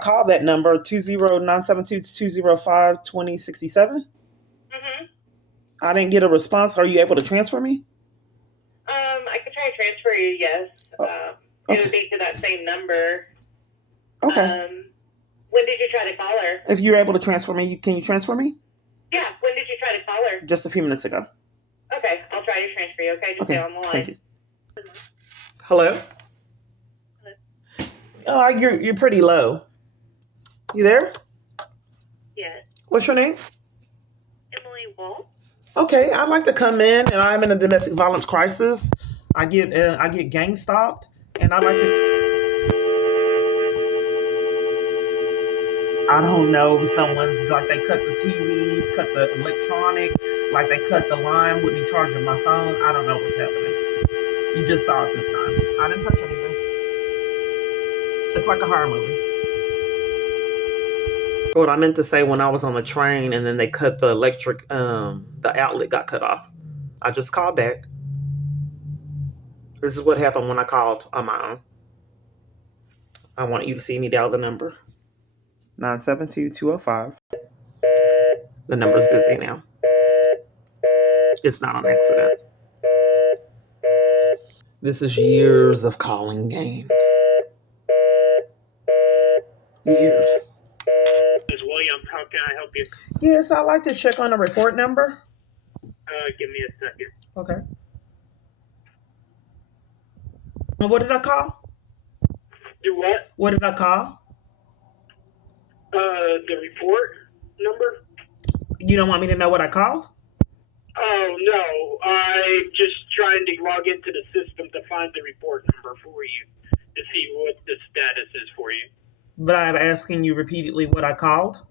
called that number 20972-205-2067. Mm-hmm. I didn't get a response. Are you able to transfer me? I could try to transfer you, yes. Okay. It would be to that same number. Okay. When did you try to call her? If you're able to transfer me, can you transfer me? Yeah, when did you try to call her? Just a few minutes ago. Okay, I'll try to transfer you, okay? Just stay on the line. Thank you. Hello? Oh, you're pretty low. You there? Yes. What's your name? Emily Wolf. Okay, I'd like to come in, and I'm in a domestic violence crisis. I get gang stalked, and I'd like to. I don't know if someone's like they cut the TVs, cut the electronic, like they cut the line with me charging my phone. I don't know what's happening. You just saw it this time. I didn't touch anything. It's like a horror movie. What I meant to say when I was on the train and then they cut the electric, the outlet got cut off. I just called back. This is what happened when I called on my own. I want you to see me dial the number. 972-205. The number's busy now. It's not an accident. This is years of calling games. Years. This is William. How can I help you? Yes, I'd like to check on a report number. Give me a second. Okay. What did I call? Do what? What did I call? The report number? You don't want me to know what I called? Oh, no. I'm just trying to log into the system to find the report number for you to see what the status is for you. But I'm asking you repeatedly what I called.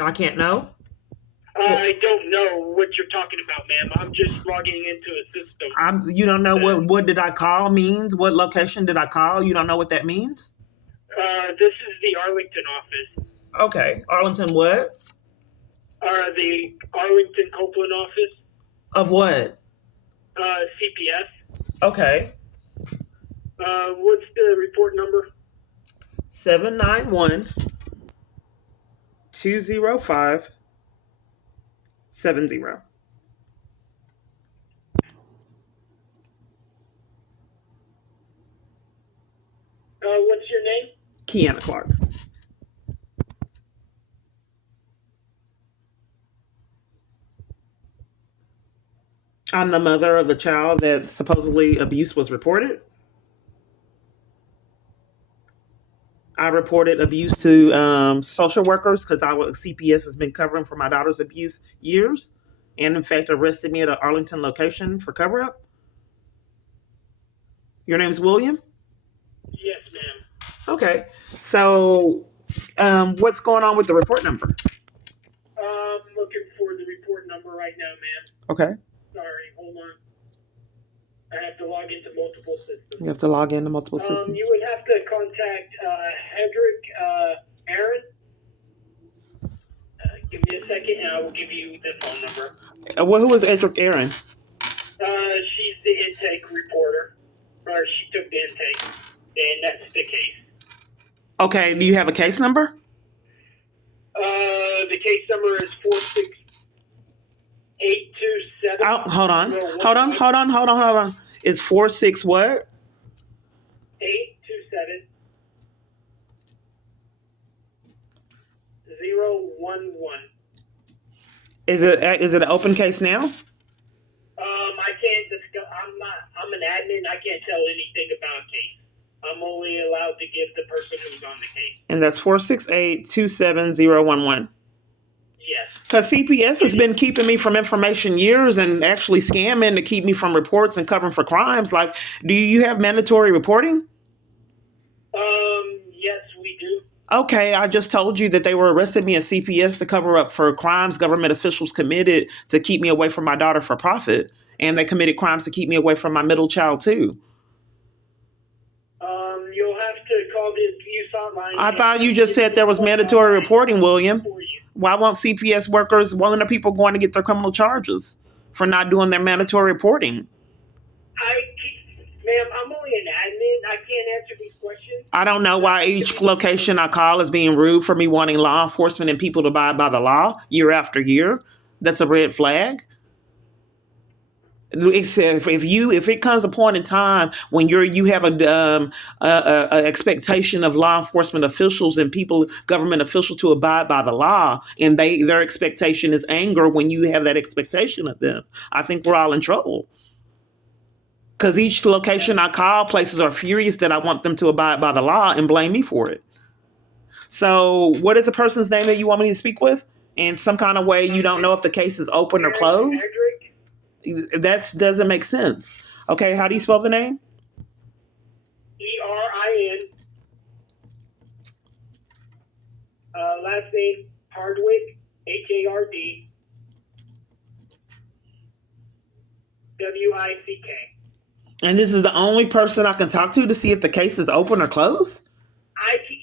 I can't know. I don't know what you're talking about, ma'am. I'm just logging into a system. You don't know what did I call means? What location did I call? You don't know what that means? This is the Arlington office. Okay. Arlington what? The Arlington Copeland office. Of what? CPS. Okay. What's the report number? 791-205-70. What's your name? Kiana Clark. I'm the mother of the child that supposedly abuse was reported. I reported abuse to social workers because CPS has been covering for my daughter's abuse years, and in fact arrested me at an Arlington location for cover-up. Your name's William? Yes, ma'am. Okay. So what's going on with the report number? I'm looking for the report number right now, ma'am. Okay. Sorry, hold on. I have to log into multiple systems. You have to log into multiple systems. You would have to contact Hedrick Aaron. Give me a second, and I will give you the phone number. Who is Edric Aaron? She's the intake reporter, or she took the intake, and that's the case. Okay. Do you have a case number? The case number is 46827. Hold on. It's 46 what? 827 011. Is it an open case now? I can't discuss. I'm an admin. I can't tell anything about a case. I'm only allowed to give the person who's on the case. And that's 468-27011. Yes. Because CPS has been keeping me from information years and actually scamming to keep me from reports and covering for crimes. Like, do you have mandatory reporting? Yes, we do. Okay, I just told you that they were arresting me at CPS to cover up for crimes government officials committed to keep me away from my daughter for profit. And they committed crimes to keep me away from my middle child, too. You'll have to call the abuse hotline. I thought you just said there was mandatory reporting, William. Why won't CPS workers, when are people going to get their criminal charges? for not doing their mandatory reporting. Ma'am, I'm only an admin. I can't answer these questions. I don't know why each location I call is being rude for me wanting law enforcement and people to abide by the law year after year. That's a red flag. If it comes a point in time when you have a expectation of law enforcement officials and government officials to abide by the law, and their expectation is anger when you have that expectation of them, I think we're all in trouble. Because each location I call, places are furious that I want them to abide by the law and blame me for it. So what is the person's name that you want me to speak with? In some kind of way, you don't know if the case is open or closed? That doesn't make sense. Okay, how do you spell the name? Erin. Last name Hardwick, Hard. WICK. And this is the only person I can talk to see if the case is open or closed?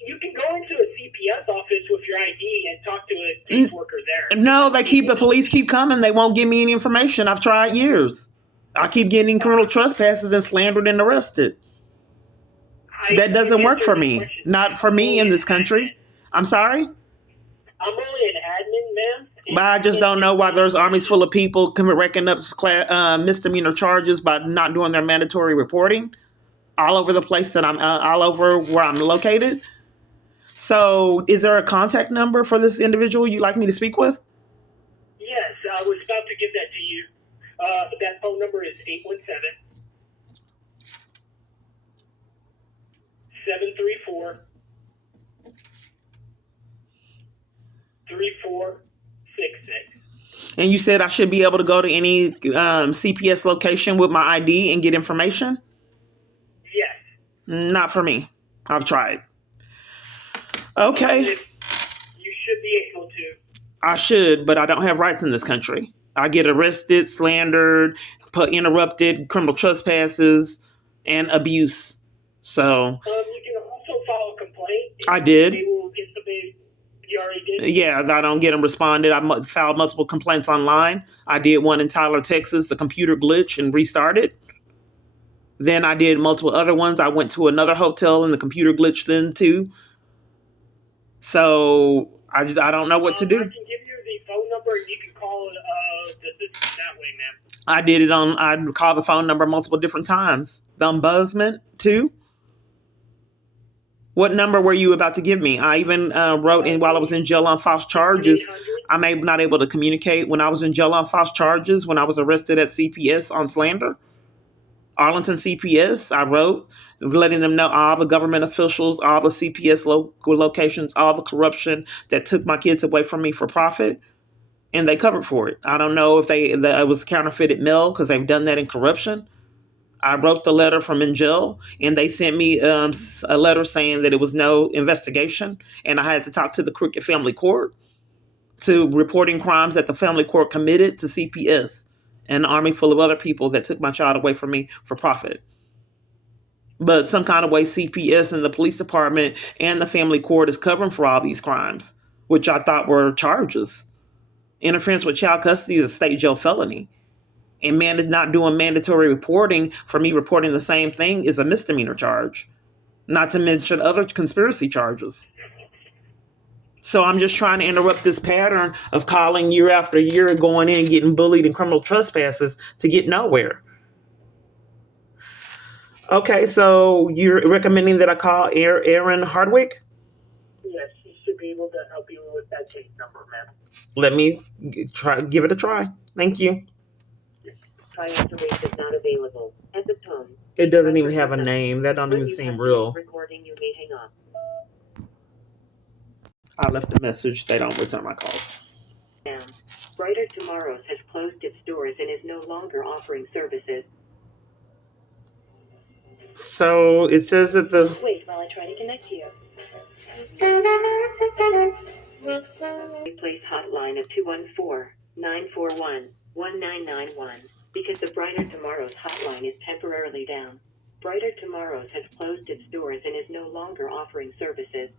You can go into a CPS office with your ID and talk to a caseworker there. No, the police keep coming. They won't give me any information. I've tried years. I keep getting criminal trespasses and slandered and arrested. That doesn't work for me. Not for me in this country. I'm sorry? I'm only an admin, ma'am. But I just don't know why there's armies full of people racking up misdemeanor charges by not doing their mandatory reporting all over the place that all over where I'm located. So is there a contact number for this individual you'd like me to speak with? Yes, I was about to give that to you. That phone number is 817-734-3466. And you said I should be able to go to any CPS location with my ID and get information? Yes. Not for me. I've tried. Okay. You should be able to. I should, but I don't have rights in this country. I get arrested, slandered, interrupted, criminal trespasses, and abuse. So. You can also file a complaint. I did. They will get you already did? Yeah, I don't get them responded. I filed multiple complaints online. I did one in Tyler, Texas. The computer glitched and restarted. Then I did multiple other ones. I went to another hotel and the computer glitched then too. So I don't know what to do. I can give you the phone number and you can call the system that way, ma'am. I did it I called the phone number multiple different times. The ombudsman too. What number were you about to give me? I even wrote in while I was in jail on false charges. I'm not able to communicate when I was in jail on false charges, when I was arrested at CPS on slander. Arlington CPS, I wrote, letting them know all the government officials, all the CPS local locations, all the corruption that took my kids away from me for profit. And they covered for it. I don't know if it was counterfeited mail because they've done that in corruption. I wrote the letter from in jail, and they sent me a letter saying that it was no investigation, and I had to talk to the Crooked Family Court to reporting crimes that the family court committed to CPS and an army full of other people that took my child away from me for profit. But some kind of way CPS and the police department and the family court is covering for all these crimes, which I thought were charges. Interference with child custody is a state jail felony. And not doing mandatory reporting for me reporting the same thing is a misdemeanor charge, not to mention other conspiracy charges. So I'm just trying to interrupt this pattern of calling year after year, going in, getting bullied and criminal trespasses to get nowhere. Okay, so you're recommending that I call Erin Hardwick? Yes, she should be able to help you with that case number, ma'am. Let me give it a try. Thank you. Trying to reach is not available. At the tone. It doesn't even have a name. That don't even seem real. Recording, you may hang up. I left a message. They don't return my calls. Brighter Tomorrows has closed its doors and is no longer offering services. So it says that Wait while I try to connect you. Replace hotline at 214-941-1991 because the Brighter Tomorrows hotline is temporarily down. Brighter Tomorrows has closed its doors and is no longer offering services.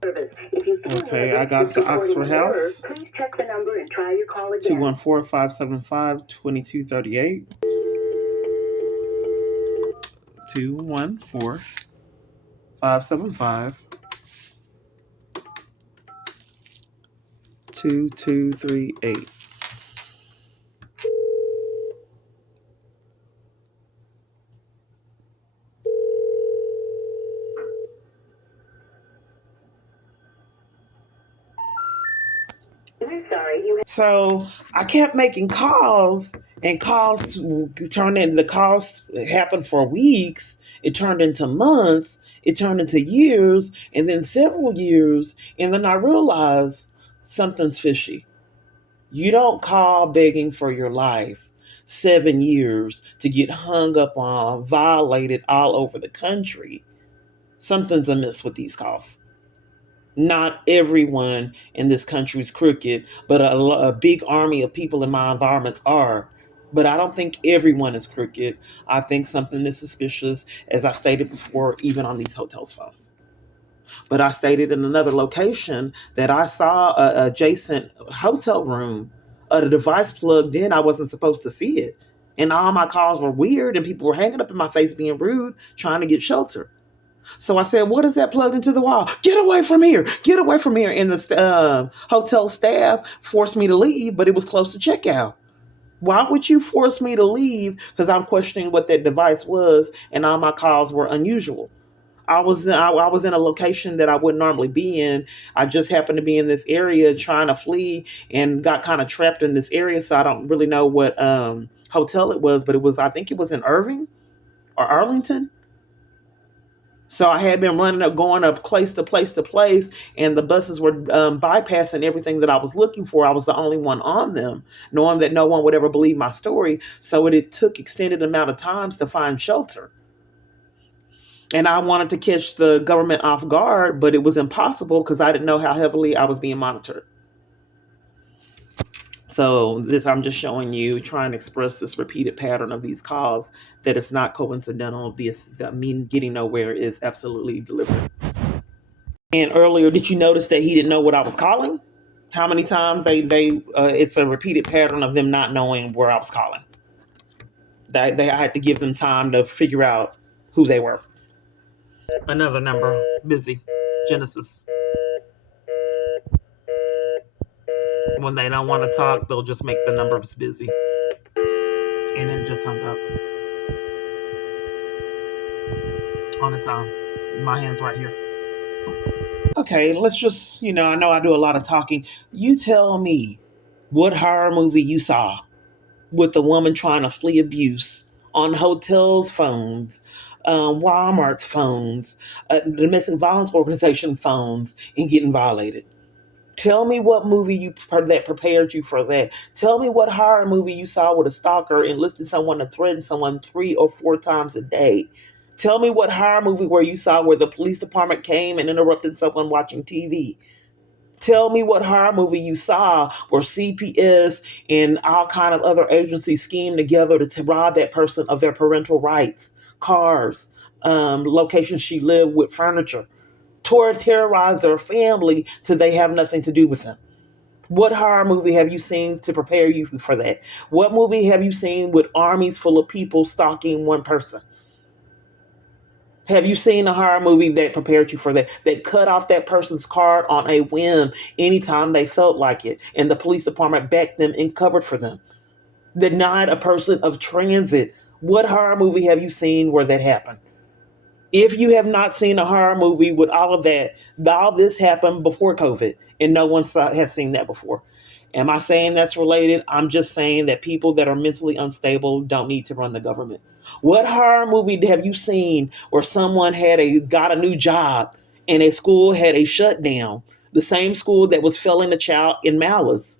Service. If you feel Okay, like I got it's the recording Oxford an error, House. please check the number and try your call again. 214-575-2238. 214-575-2238. We're sorry, you So I kept making calls, and calls turned into calls happened for weeks. It turned into months. It turned into years, and then several years. And then I realized something's fishy. You don't call begging for your life 7 years to get hung up on, violated all over the country. Something's amiss with these calls. Not everyone in this country is crooked, but a big army of people in my environments are. But I don't think everyone is crooked. I think something is suspicious, as I stated before, even on these hotels phones. But I stated in another location that I saw a adjacent hotel room, a device plugged in. I wasn't supposed to see it. And all my calls were weird, and people were hanging up in my face being rude, trying to get shelter. So I said, what is that plugged into the wall? Get away from here. Get away from here. And the hotel staff forced me to leave, but it was close to checkout. Why would you force me to leave? Because I'm questioning what that device was, and all my calls were unusual. I was in a location that I wouldn't normally be in. I just happened to be in this area trying to flee and got kind of trapped in this area. So I don't really know what hotel it was, but I think it was in Irving or Arlington. So I had been going up place to place to place, and the buses were bypassing everything that I was looking for. I was the only one on them, knowing that no one would ever believe my story. So it took extended amount of times to find shelter. And I wanted to catch the government off guard, but it was impossible because I didn't know how heavily I was being monitored. So I'm just showing you, trying to express this repeated pattern of these calls, that it's not coincidental. Getting nowhere is absolutely deliberate. And earlier, did you notice that he didn't know what I was calling? How many times it's a repeated pattern of them not knowing where I was calling. I had to give them time to figure out who they were. Another number, busy. Genesis. When they don't want to talk, they'll just make the numbers busy. And then just hung up. On its own. My hand's right here. Okay, let's just, I know I do a lot of talking. You tell me what horror movie you saw with the woman trying to flee abuse on hotels' phones, Walmart's phones, domestic violence organization phones, and getting violated. Tell me what movie that prepared you for that. Tell me what horror movie you saw with a stalker enlisting someone to threaten someone 3 or 4 times a day. Tell me what horror movie where you saw where the police department came and interrupted someone watching TV. Tell me what horror movie you saw where CPS and all kind of other agencies schemed together to rob that person of their parental rights, cars, locations she lived with, furniture, terrorize their family till they have nothing to do with them. What horror movie have you seen to prepare you for that? What movie have you seen with armies full of people stalking one person? Have you seen a horror movie that prepared you for that? That cut off that person's card on a whim anytime they felt like it, and the police department backed them and covered for them? Denied a person of transit. What horror movie have you seen where that happened? If you have not seen a horror movie with all of that, all this happened before COVID, and no one has seen that before. Am I saying that's related? I'm just saying that people that are mentally unstable don't need to run the government. What horror movie have you seen where someone got a new job and a school had a shutdown? The same school that was failing the child in malice.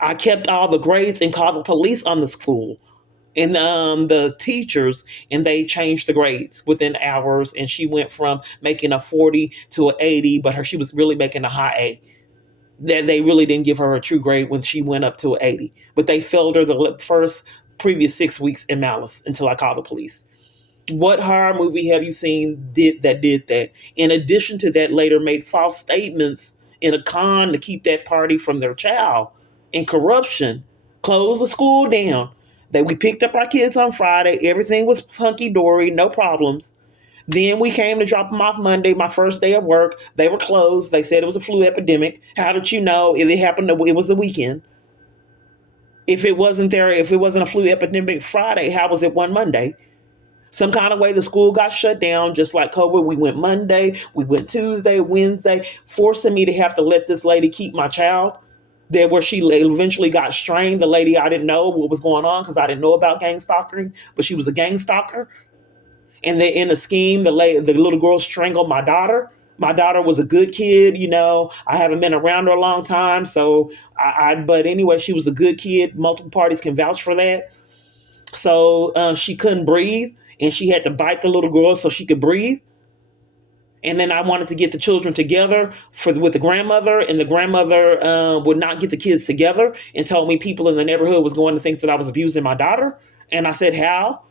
I kept all the grades and called the police on the school and the teachers, and they changed the grades within hours. And she went from making a 40 to an 80, but she was really making a high A. That they really didn't give her a true grade when she went up to an 80, but they failed her the previous 6 weeks in malice until I called the police. What horror movie have you seen did that? In addition to that, later made false statements in a con to keep that party from their child, and corruption. Closed the school down. That we picked up our kids on Friday. Everything was hunky dory, no problems. Then we came to drop them off Monday, my first day of work. They were closed. They said it was a flu epidemic. How did you know? It happened. It was the weekend. If it wasn't a flu epidemic Friday, how was it one Monday? Some kind of way the school got shut down, just like COVID. We went Monday, we went Tuesday, Wednesday, forcing me to have to let this lady keep my child. There, where she eventually got strained. The lady, I didn't know what was going on because I didn't know about gang stalking, but she was a gang stalker. And then in the scheme, the little girl strangled my daughter. My daughter was a good kid, I haven't been around her a long time, so but anyway, she was a good kid. Multiple parties can vouch for that. So she couldn't breathe, and she had to bite the little girl so she could breathe. And then I wanted to get the children together with the grandmother, and the grandmother would not get the kids together and told me people in the neighborhood was going to think that I was abusing my daughter. And I said, how?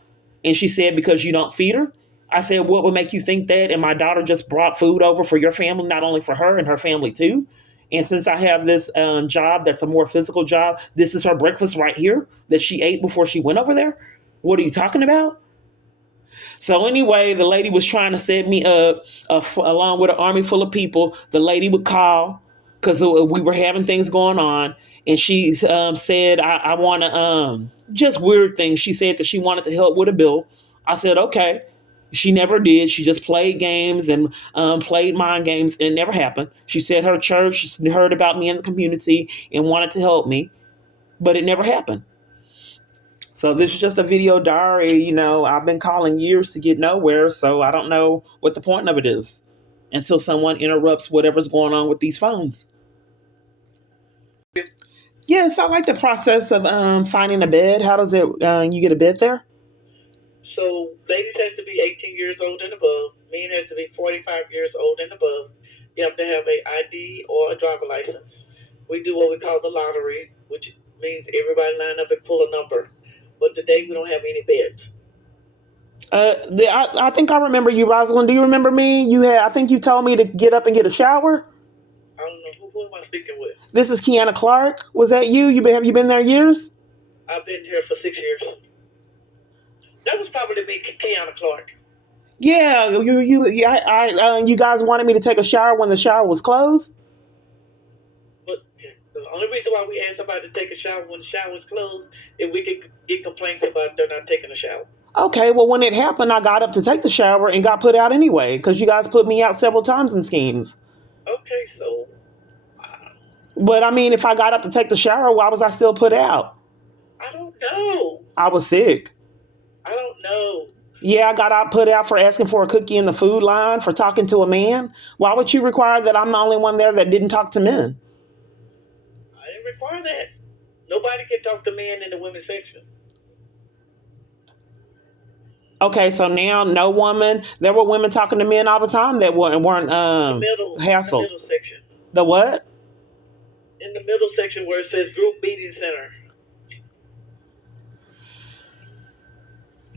And she said, because you don't feed her. I said, what would make you think that? And my daughter just brought food over for your family, not only for her and her family too. And since I have this job that's a more physical job, this is her breakfast right here that she ate before she went over there. What are you talking about? So anyway, the lady was trying to set me up along with an army full of people. The lady would call because we were having things going on. And she said, I want to, just weird things. She said that she wanted to help with a bill. I said, okay. She never did. She just played games and played mind games, and it never happened. She said her church heard about me in the community and wanted to help me, but it never happened. So this is just a video diary. I've been calling years to get nowhere, so I don't know what the point of it is until someone interrupts whatever's going on with these phones. Yes, I like the process of finding a bed. How does it, you get a bed there? So ladies have to be 18 years old and above. Men have to be 45 years old and above. You have to have an ID or a driver license. We do what we call the lottery, which means everybody line up and pull a number. But today we don't have any beds. I think I remember you, Rosalind. Do you remember me? I think you told me to get up and get a shower. I don't know. Who am I speaking with? This is Kiana Clark. Was that you? Have you been there years? I've been here for 6 years. That was probably me, Kiana Clark. Yeah, you guys wanted me to take a shower when the shower was closed? But the only reason why we ask somebody to take a shower when the shower is closed is we can get complaints about they're not taking a shower. Okay, well, when it happened, I got up to take the shower and got put out anyway because you guys put me out several times in schemes. Okay, so... But, I mean, if I got up to take the shower, why was I still put out? I don't know. I was sick. I don't know. Yeah, I got put out for asking for a cookie in the food line, for talking to a man. Why would you require that I'm the only one there that didn't talk to men? I didn't require that. Nobody can talk to men in the women's section. Okay, so now no woman. There were women talking to men all the time that weren't hassled. The middle section. The what? In the middle section where it says Group Meeting Center.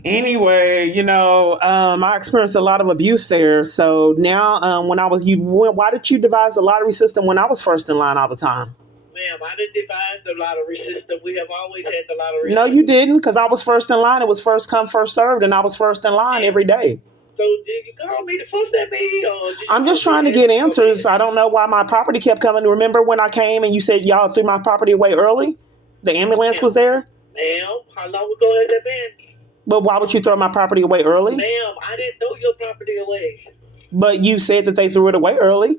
Anyway, I experienced a lot of abuse there. So now, why did you devise the lottery system when I was first in line all the time? Ma'am, I didn't devise the lottery system. We have always had the lottery system. No, you didn't, because I was first in line. It was first come, first served, and I was first in line every day. So did you call me to force that me? I'm just trying to get answers. I don't know why my property kept coming. Remember when I came and you said y'all threw my property away early? The ambulance was there? Ma'am, how long ago has that been? But why would you throw my property away early? Ma'am, I didn't throw your property away. But you said that they threw it away early.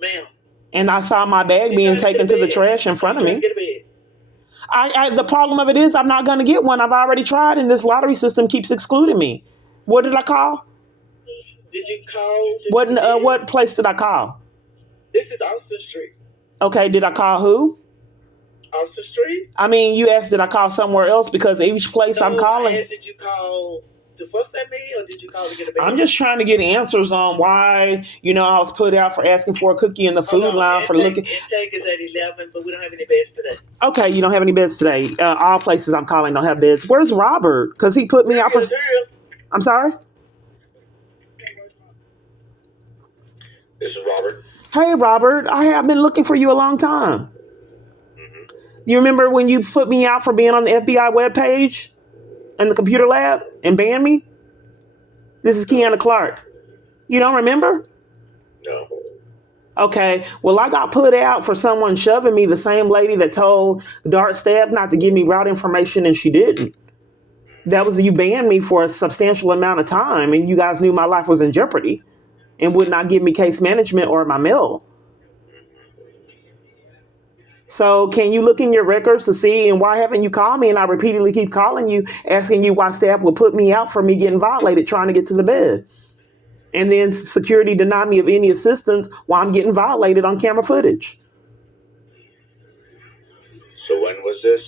Ma'am. And I saw my bag being taken to the trash in front of me. Get a bed. The problem of it is I'm not going to get one. I've already tried, and this lottery system keeps excluding me. What did I call? Did you call? What place did I call? This is Austin Street. Okay, did I call who? Austin Street? I mean, you asked did I call somewhere else because each place I'm calling. I asked, did you call to fuss at me or did you call to get a bed? I'm just trying to get answers on why, I was put out for asking for a cookie in the food line for looking. Intake is at 11, but we don't have any beds today. Okay, you don't have any beds today. All places I'm calling don't have beds. Where's Robert? Because he put me out for... I'm sorry? This is Robert. Hey, Robert. I have been looking for you a long time. Mm-hmm. You remember when you put me out for being on the FBI webpage in the computer lab and banned me? This is Kiana Clark. You don't remember? No. Okay. Well, I got put out for someone shoving me, the same lady that told the Dart staff not to give me route information, and she didn't. That was, you banned me for a substantial amount of time, and you guys knew my life was in jeopardy and would not give me case management or my mail. So can you look in your records to see, and why haven't you called me? And I repeatedly keep calling you, asking you why staff will put me out for me getting violated, trying to get to the bed. And then security denied me of any assistance while I'm getting violated on camera footage. So when was this?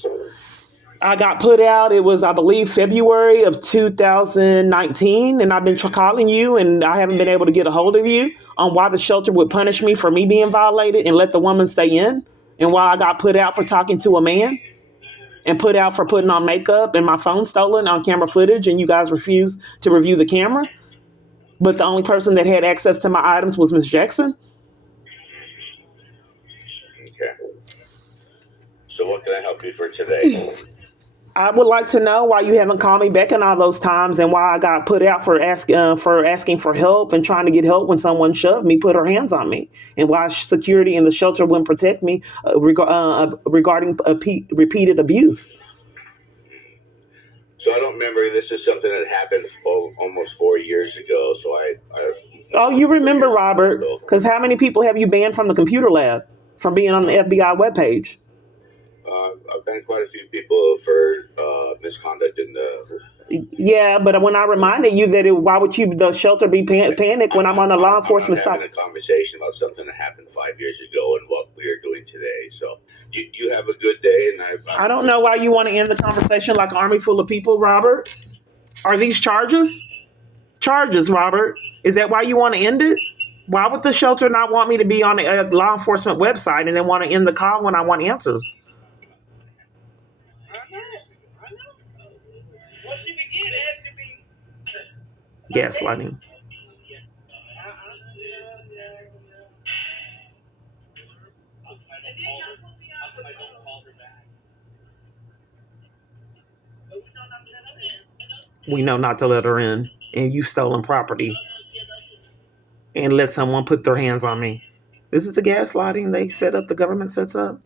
I got put out, it was, I believe, February of 2019, and I've been calling you, and I haven't been able to get a hold of you on why the shelter would punish me for me being violated and let the woman stay in, and why I got put out for talking to a man, and put out for putting on makeup, and my phone stolen on camera footage, and you guys refused to review the camera. But the only person that had access to my items was Miss Jackson. Okay. So what can I help you for today? I would like to know why you haven't called me back in all those times, and why I got put out for asking for help and trying to get help when someone shoved me, put her hands on me, and why security in the shelter wouldn't protect me regarding repeated abuse. So I don't remember. This is something that happened almost 4 years ago. So Oh, you remember, Robert? Because how many people have you banned from the computer lab from being on the FBI webpage? I've banned quite a few people for misconduct in the. Yeah, but when I reminded you that why would the shelter be panicked when I'm on the law enforcement side? I'm having a conversation about something that happened 5 years ago and what we are doing today. So you have a good day, and I don't know why you want to end the conversation like an army full of people, Robert. Are these charges? Charges, Robert. Is that why you want to end it? Why would the shelter not want me to be on a law enforcement website and then want to end the call when I want answers? Gaslighting. We know not to let her in, and you stolen property and let someone put their hands on me. This is the gaslighting they set up, the government sets up.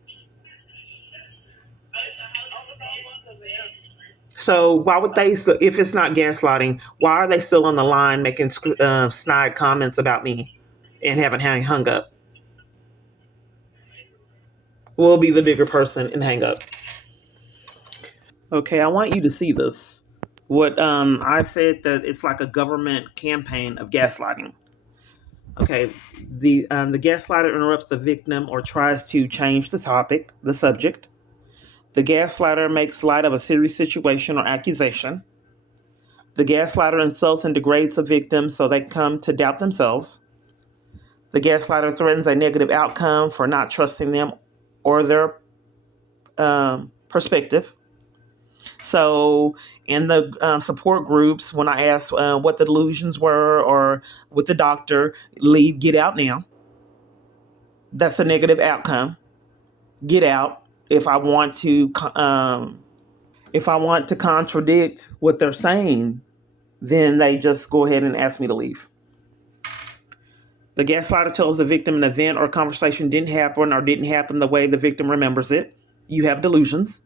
So why would they, if it's not gaslighting, why are they still on the line making snide comments about me and haven't hung up? We'll be the bigger person and hang up. Okay, I want you to see this. What I said, that it's like a government campaign of gaslighting. Okay, the gaslighter interrupts the victim or tries to change the topic, the subject. The gaslighter makes light of a serious situation or accusation. The gaslighter insults and degrades the victim so they come to doubt themselves. The gaslighter threatens a negative outcome for not trusting them or their perspective. So in the support groups, when I asked what the delusions were, or with the doctor, leave, get out now. That's a negative outcome. Get out. If I want to contradict what they're saying, then they just go ahead and ask me to leave. The gaslighter tells the victim an event or conversation didn't happen the way the victim remembers it. You have delusions.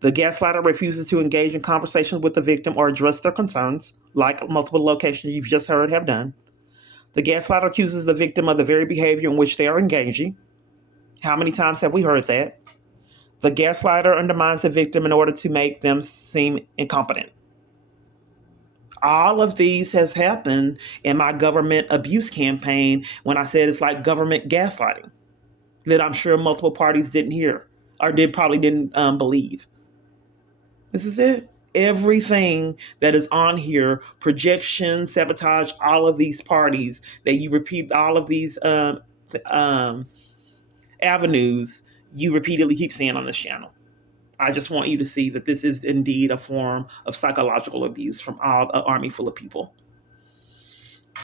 The gaslighter refuses to engage in conversations with the victim or address their concerns, like multiple locations you've just heard have done. The gaslighter accuses the victim of the very behavior in which they are engaging. How many times have we heard that? The gaslighter undermines the victim in order to make them seem incompetent. All of these has happened in my government abuse campaign when I said it's like government gaslighting that I'm sure multiple parties didn't hear or probably didn't believe. This is it. Everything that is on here, projection, sabotage, all of these parties that you repeat, all of these avenues you repeatedly keep seeing on this channel. I just want you to see that this is indeed a form of psychological abuse from an army full of people.